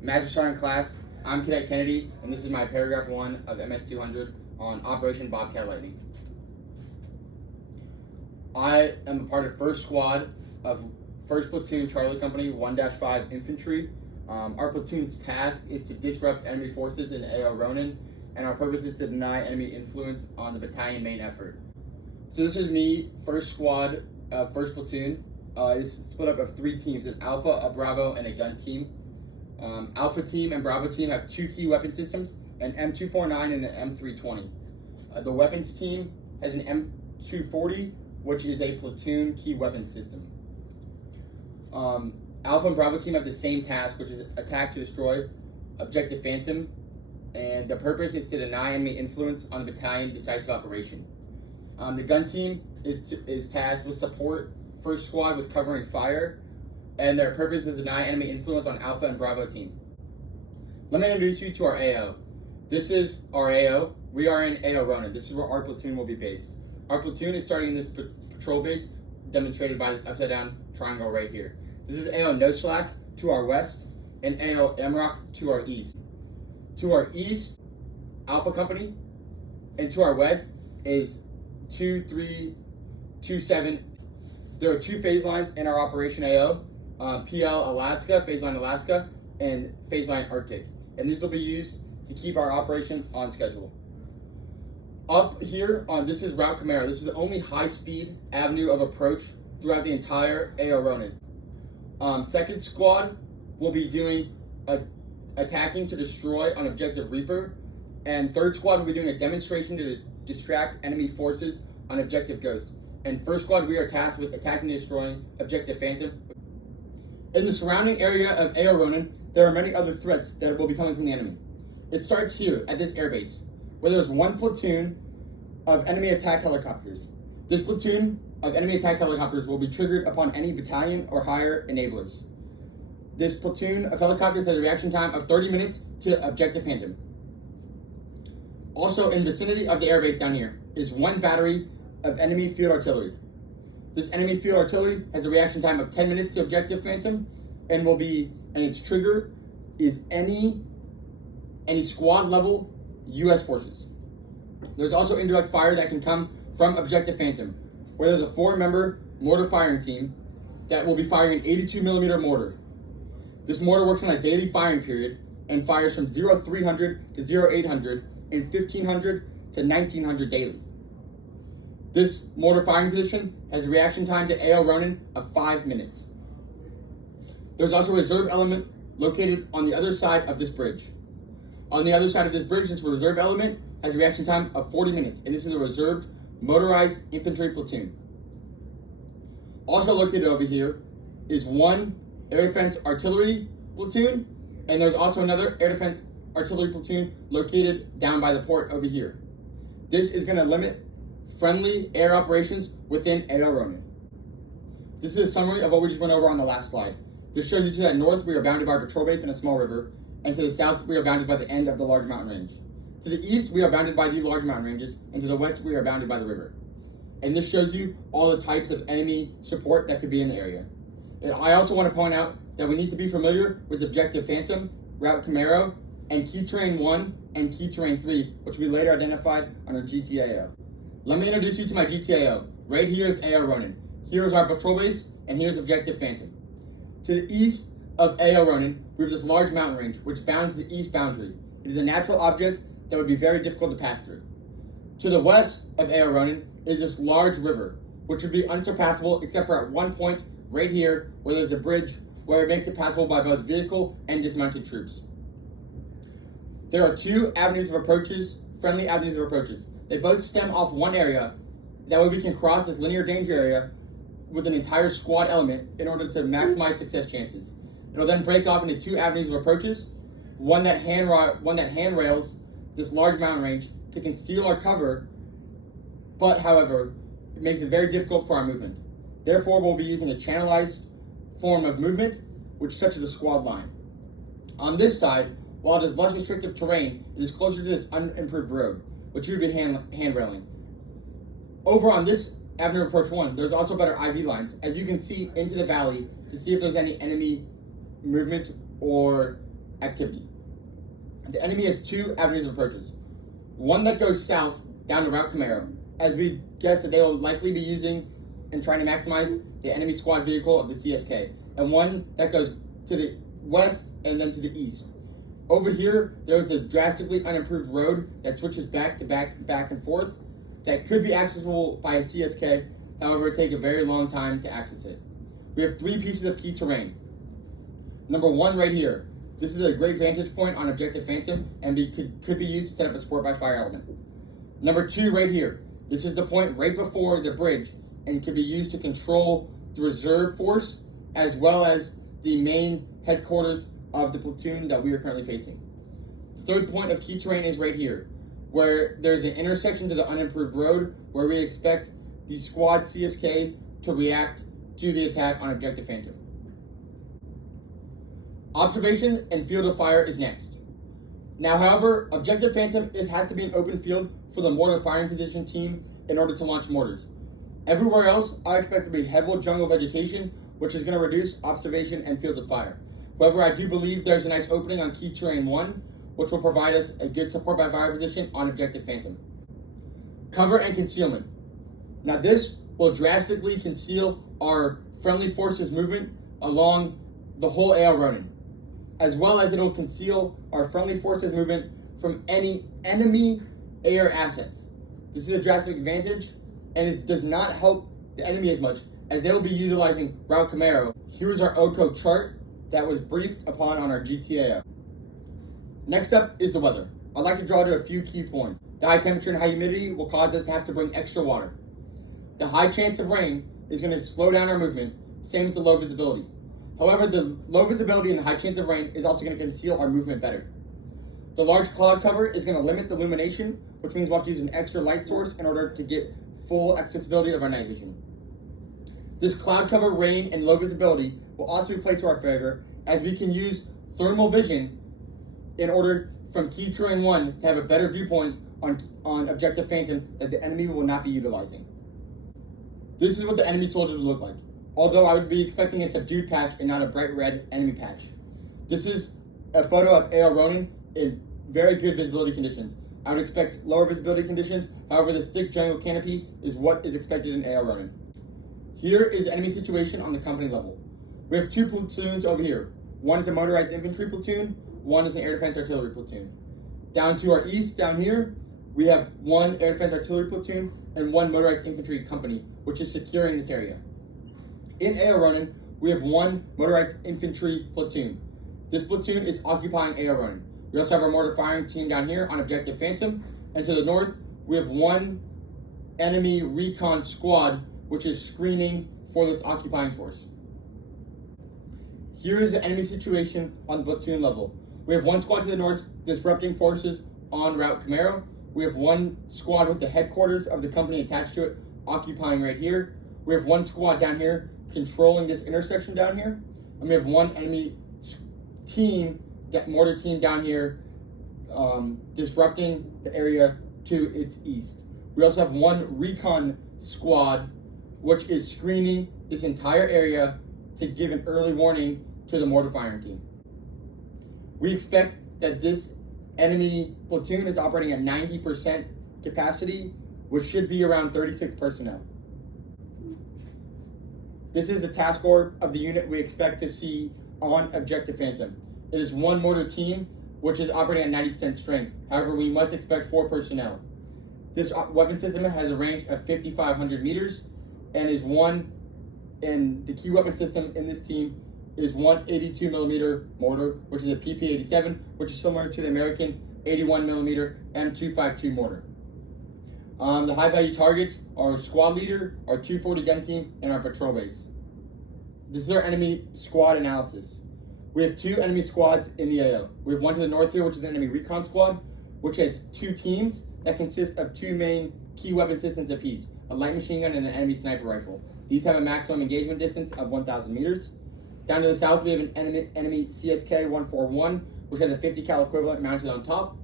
Master Sergeant Class, I'm Cadet Kennedy, and this is my paragraph 1 of MS200 on Operation Bobcat Lightning. I am a part of 1st Squad of 1st Platoon Charlie Company 1-5 Infantry. Our platoon's task is to disrupt enemy forces in AO Ronin, and our purpose is to deny enemy influence on the battalion main effort. So this is me, 1st Squad, 1st Platoon. It is split up of 3 teams, an Alpha, a Bravo, and a Gun team. Alpha team and Bravo team have 2 key weapon systems, an M249 and an M320. The weapons team has an M240, which is a platoon key weapon system. Alpha and Bravo team have the same task, which is attack to destroy Objective Phantom, and the purpose is to deny enemy influence on the battalion decisive operation. The Gun team is tasked with support 1st Squad with covering fire, and their purpose is to deny enemy influence on Alpha and Bravo team. Let me introduce you to our AO. This is our AO. We are in AO Ronin. This is where our platoon will be based. Our platoon is starting in this patrol base, demonstrated by this upside down triangle right here. This is AO No Slack to our west, and AO Amrock to our east. To our east, Alpha Company, and to our west is 2327. There are 2 phase lines in our Operation AO. PL Alaska, phase line Alaska, and phase line Arctic. And these will be used to keep our operation on schedule. Up here, this is Route Camaro. This is the only high-speed avenue of approach throughout the entire AO Ronin. 2nd Squad will be doing attacking to destroy on Objective Reaper, and 3rd Squad will be doing a demonstration to distract enemy forces on Objective Ghost. And 1st Squad, we are tasked with attacking and destroying Objective Phantom. In the surrounding area of AO Ronin, there are many other threats that will be coming from the enemy. It starts here at this airbase, where there's 1 platoon of enemy attack helicopters. This platoon of enemy attack helicopters will be triggered upon any battalion or higher enablers. This platoon of helicopters has a reaction time of 30 minutes to Objective Phantom. Also in the vicinity of the airbase down here is 1 battery of enemy field artillery. This enemy field artillery has a reaction time of 10 minutes to Objective Phantom, and its trigger is any squad level US forces. There's also indirect fire that can come from Objective Phantom, where there's a 4-member mortar firing team that will be firing an 82mm mortar. This mortar works on a daily firing period and fires from 0300 to 0800 and 1500 to 1900 daily. This mortar firing position has a reaction time to AO Ronin of 5 minutes. There's also a reserve element located on the other side of this bridge. On the other side of this bridge, this reserve element has a reaction time of 40 minutes, and this is a reserved motorized infantry platoon. Also located over here is 1 air defense artillery platoon, and there's also another air defense artillery platoon located down by the port over here. This is going to limit friendly air operations within AO Ronin. This is a summary of what we just went over on the last slide. This shows you to the north we are bounded by a patrol base and a small river, and to the south we are bounded by the end of the large mountain range. To the east we are bounded by the large mountain ranges, and to the west we are bounded by the river. And this shows you all the types of enemy support that could be in the area. And I also want to point out that we need to be familiar with Objective Phantom, Route Camaro, and Key Terrain 1 and Key Terrain 3, which we later identified on our GTAO. Let me introduce you to my GTAO. Right here is AO Ronin. Here is our patrol base, and here's Objective Phantom. To the east of AO Ronin, we have this large mountain range, which bounds the east boundary. It is a natural object that would be very difficult to pass through. To the west of AO Ronin is this large river, which would be unsurpassable except for at one point right here, where there's a bridge where it makes it passable by both vehicle and dismounted troops. There are 2 avenues of approaches, friendly avenues of approaches. They both stem off 1 area. That way we can cross this linear danger area with an entire squad element in order to maximize success chances. It'll then break off into 2 avenues of approaches, one that handrails this large mountain range to conceal our cover, but however, it makes it very difficult for our movement. Therefore, we'll be using a channelized form of movement, which touches the squad line. On this side, while it is less restrictive terrain, it is closer to this unimproved road, which you would be handrailing. Over on this Avenue of Approach 1, there's also better IV lines, as you can see into the valley to see if there's any enemy movement or activity. The enemy has two avenues of approaches. One that goes south down the route Camaro, as we guess that they will likely be using and trying to maximize the enemy squad vehicle of the CSK, and one that goes to the west and then to the east. Over here, there's a drastically unimproved road that switches back and forth that could be accessible by a CSK, however, it takes a very long time to access it. We have three pieces of key terrain. Number one right here. This is a great vantage point on Objective Phantom and could be used to set up a support by fire element. Number two right here. This is the point right before the bridge and could be used to control the reserve force as well as the main headquarters of the platoon that we are currently facing. The third point of key terrain is right here, where there's an intersection to the unimproved road where we expect the squad CSK to react to the attack on Objective Phantom. Observation and field of fire is next. Now, however, Objective Phantom has to be an open field for the mortar firing position team in order to launch mortars. Everywhere else, I expect to be heavy jungle vegetation, which is going to reduce observation and field of fire. However, I do believe there's a nice opening on key terrain 1, which will provide us a good support by fire position on Objective Phantom. Cover and concealment. Now, this will drastically conceal our friendly forces movement along the whole AL Ronin, as well as it will conceal our friendly forces movement from any enemy air assets. This is a drastic advantage, and it does not help the enemy as much as they will be utilizing Route Camaro. Here's our OCO chart that was briefed upon on our GTAO. Next up is the weather. I'd like to draw to a few key points. The high temperature and high humidity will cause us to have to bring extra water. The high chance of rain is going to slow down our movement, same with the low visibility. However, the low visibility and the high chance of rain is also going to conceal our movement better. The large cloud cover is going to limit the illumination, which means we'll have to use an extra light source in order to get full accessibility of our night vision. This cloud cover, rain, and low visibility will also be played to our favor, as we can use thermal vision in order from key terrain 1 to have a better viewpoint on Objective Phantom that the enemy will not be utilizing. This is what the enemy soldiers will look like, although I would be expecting a subdued patch and not a bright red enemy patch. This is a photo of AL Ronin in very good visibility conditions. I would expect lower visibility conditions, however the thick jungle canopy is what is expected in AL Ronin. Here is the enemy situation on the company level. We have two platoons over here. One is a motorized infantry platoon, one is an air defense artillery platoon. Down to our east, down here, we have one air defense artillery platoon and one motorized infantry company, which is securing this area. In AL Ronin, we have one motorized infantry platoon. This platoon is occupying AL Ronin. We also have our mortar firing team down here on Objective Phantom, and to the north, we have one enemy recon squad, which is screening for this occupying force. Here is the enemy situation on the platoon level. We have one squad to the north disrupting forces on Route Camaro. We have one squad with the headquarters of the company attached to it, occupying right here. We have one squad down here controlling this intersection down here. And we have one enemy team, mortar team down here, disrupting the area to its east. We also have one recon squad, which is screening this entire area to give an early warning to the mortar firing team. We expect that this enemy platoon is operating at 90% capacity, which should be around 36 personnel. This is the task order of the unit we expect to see on Objective Phantom. It is one mortar team, which is operating at 90% strength. However, we must expect 4 personnel. This weapon system has a range of 5,500 meters and the key weapon system in this team is one 82 millimeter mortar, which is a PP-87, which is similar to the American 81 millimeter M252 mortar. The high value targets are our squad leader, our 240 gun team, and our patrol base. This is our enemy squad analysis. We have 2 enemy squads in the AO. We have one to the north here, which is the enemy recon squad, which has 2 teams that consist of 2 main key weapon systems apiece, a light machine gun and an enemy sniper rifle. These have a maximum engagement distance of 1,000 meters. Down to the south, we have an enemy CSK-141, which has a 50 cal equivalent mounted on top.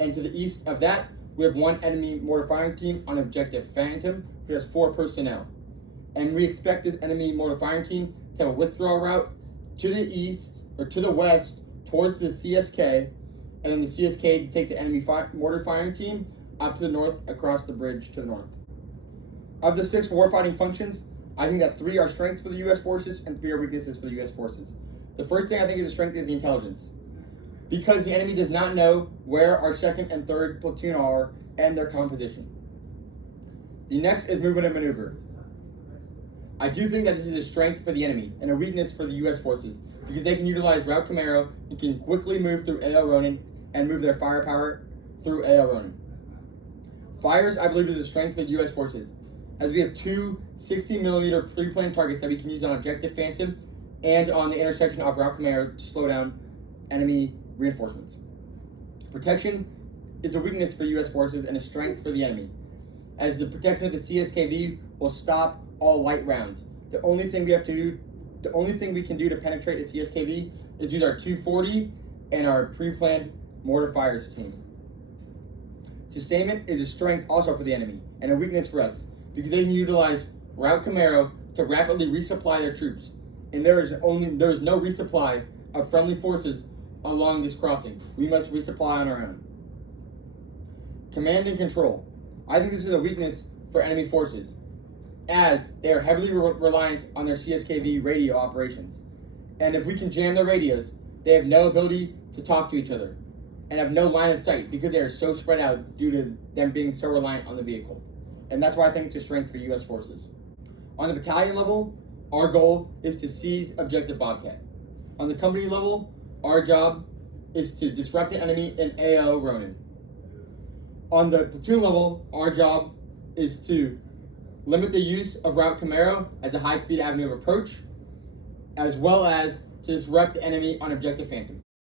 And to the east of that, we have one enemy mortar firing team on Objective Phantom, which has 4 personnel. And we expect this enemy mortar firing team to have a withdrawal route to the east, or to the west, towards the CSK, and then the CSK to take the enemy mortar firing team up to the north across the bridge to the north. Of the 6 warfighting functions, I think that 3 are strengths for the U.S. forces and 3 are weaknesses for the U.S. forces. The first thing I think is a strength is the intelligence. Because the enemy does not know where our 2nd and 3rd platoon are and their composition. The next is movement and maneuver. I do think that this is a strength for the enemy and a weakness for the U.S. forces because they can utilize Route Camaro and can quickly move through A.O. Ronin and move their firepower through A.O. Ronin. Fires, I believe, is a strength for the U.S. forces, as we have 2 60mm pre-planned targets that we can use on Objective Phantom and on the intersection of Route Camaro to slow down enemy reinforcements. Protection is a weakness for U.S. forces and a strength for the enemy, as the protection of the CSKV will stop all light rounds. The only thing we can do to penetrate the CSKV is use our 240 and our pre-planned mortar fires team. Sustainment is a strength also for the enemy and a weakness for us because they can utilize Route Camaro to rapidly resupply their troops, and there is no resupply of friendly forces along this crossing. We must resupply on our own. Command and control. I think this is a weakness for enemy forces, as they are heavily reliant on their CSKV radio operations. And if we can jam their radios, they have no ability to talk to each other and have no line of sight because they are so spread out due to them being so reliant on the vehicle. And that's why I think it's a strength for U.S. forces. On the battalion level, our goal is to seize Objective Bobcat. On the company level, our job is to disrupt the enemy in A.O. Ronin. On the platoon level, our job is to limit the use of Route Camaro as a high-speed avenue of approach, as well as to disrupt the enemy on Objective Phantom.